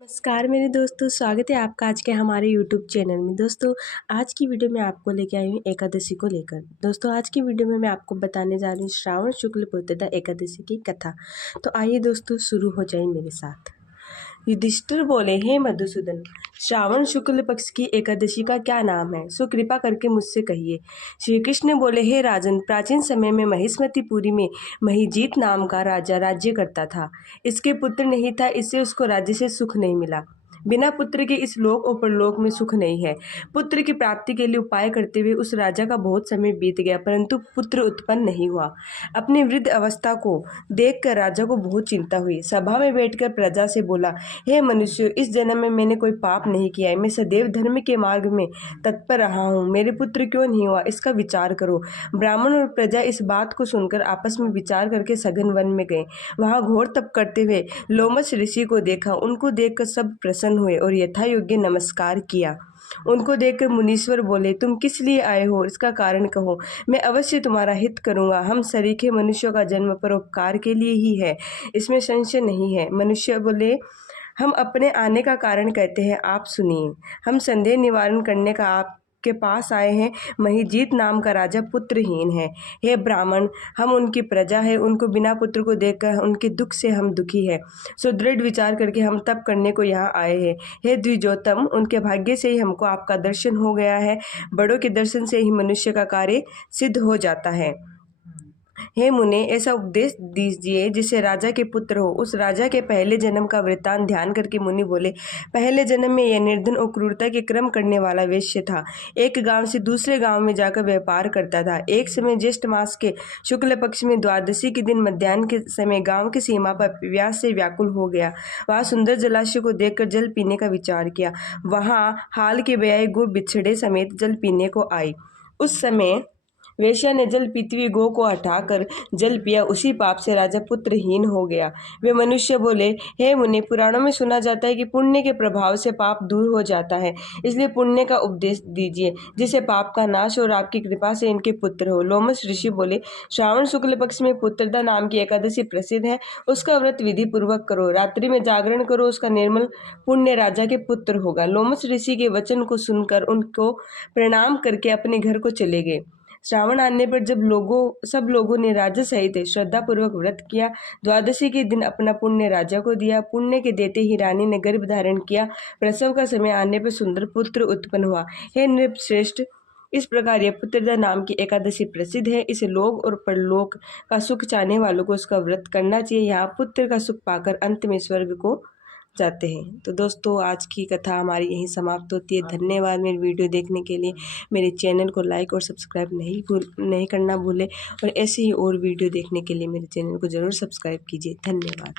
नमस्कार मेरे दोस्तों, स्वागत है आपका आज के हमारे YouTube चैनल में। दोस्तों आज की वीडियो में आपको लेके आई हूँ एकादशी को लेकर। दोस्तों आज की वीडियो में मैं आपको बताने जा रही हूँ श्रावण शुक्ल प्रतिपदा एकादशी की कथा। तो आइए दोस्तों शुरू हो जाए मेरे साथ। युधिष्ठिर बोले, हे मधुसूदन, श्रावण शुक्ल पक्ष की एकादशी का क्या नाम है, सो कृपा करके मुझसे कहिए। श्री कृष्ण बोले, हे राजन, प्राचीन समय में महिष्मतिपुरी में महिजीत नाम का राजा राज्य करता था। इसके पुत्र नहीं था, इससे उसको राज्य से सुख नहीं मिला। बिना पुत्र के इस लोक और परलोक में सुख नहीं है। पुत्र की प्राप्ति के लिए उपाय करते हुए उस राजा का बहुत समय बीत गया, परंतु पुत्र उत्पन्न नहीं हुआ। अपनी वृद्ध अवस्था को देखकर राजा को बहुत चिंता हुई। सभा में बैठकर प्रजा से बोला, हे मनुष्य, इस जन्म में मैंने कोई पाप नहीं किया है। मैं सदैव धर्म के मार्ग में तत्पर रहा हूँ। मेरे पुत्र क्यों नहीं हुआ, इसका विचार करो। ब्राह्मण और प्रजा इस बात को सुनकर आपस में विचार करके सघन वन में गए। वहां घोर तप करते हुए लोमश ऋषि को देखा। उनको देखकर सब प्रसन्न हुए और यथा योग्य नमस्कार किया। उनको देखकर मुनीश्वर बोले, तुम किस लिए आए हो, इसका कारण कहो, मैं अवश्य तुम्हारा हित करूंगा। हम सरीखे मनुष्यों का जन्म परोपकार के लिए ही है, इसमें संशय नहीं है। मनुष्य बोले, हम अपने आने का कारण कहते हैं, आप सुनिए। हम संदेह निवारण करने का आपके पास आए हैं। महिजीत नाम का राजा पुत्रहीन है। हे ब्राह्मण, हम उनकी प्रजा है। उनको बिना पुत्र को देखकर उनके दुख से हम दुखी है। सो दृढ़ विचार करके हम तप करने को यहाँ आए हैं। हे द्विजोतम, उनके भाग्य से ही हमको आपका दर्शन हो गया है। बड़ों के दर्शन से ही मनुष्य का कार्य सिद्ध हो जाता है। हे मुने, ऐसा उपदेश दीजिए जिससे राजा के पुत्र हो। उस राजा के पहले जन्म का वृत्तांत ध्यान करके मुनि बोले, पहले जन्म में यह निर्धन और क्रूरता के क्रम करने वाला वेश्य था। एक गांव से दूसरे गांव में जाकर व्यापार करता था। एक समय ज्येष्ठ मास के शुक्ल पक्ष में द्वादशी के दिन मध्याह्न के समय गांव की सीमा पर प्यास से व्याकुल हो गया। वह सुंदर जलाशय को देखकर जल पीने का विचार किया। वहां हाल के ब्याई गो बिछड़े समेत जल पीने को आई। उस समय वेश्या ने जल पीती हुई गो को हटाकर जल पिया। उसी पाप से राजा पुत्रहीन हो गया। वे मनुष्य बोले, हे मुनि, पुराणों में सुना जाता है कि पुण्य के प्रभाव से पाप दूर हो जाता है, इसलिए पुण्य का उपदेश दीजिए जिससे पाप का नाश और आपकी कृपा से इनके पुत्र हो। लोमश ऋषि बोले, श्रावण शुक्ल पक्ष में पुत्रदा नाम की एकादशी प्रसिद्ध है। उसका व्रत विधि पूर्वक करो, रात्रि में जागरण करो, उसका निर्मल पुण्य राजा के पुत्र होगा। लोमश ऋषि के वचन को सुनकर उनको प्रणाम करके अपने घर को चले गए। श्रावण आने पर जब सब लोगों ने राजा सहित श्रद्धा पूर्वक व्रत किया, द्वादशी के दिन अपना पुण्य राजा को दिया। पुण्य के देते ही रानी ने गर्भ धारण किया। प्रसव का समय आने पर सुंदर पुत्र उत्पन्न हुआ। हे नृपश्रेष्ठ, इस प्रकार यह पुत्रदा नाम की एकादशी प्रसिद्ध है। इसे लोक और परलोक का सुख चाहने वालों को उसका व्रत करना चाहिए। यहाँ पुत्र का सुख पाकर अंत में स्वर्ग को जाते हैं। तो दोस्तों आज की कथा हमारी यहीं समाप्त होती है। धन्यवाद मेरी वीडियो देखने के लिए। मेरे चैनल को लाइक और सब्सक्राइब नहीं करना भूलें और ऐसे ही और वीडियो देखने के लिए मेरे चैनल को ज़रूर सब्सक्राइब कीजिए। धन्यवाद।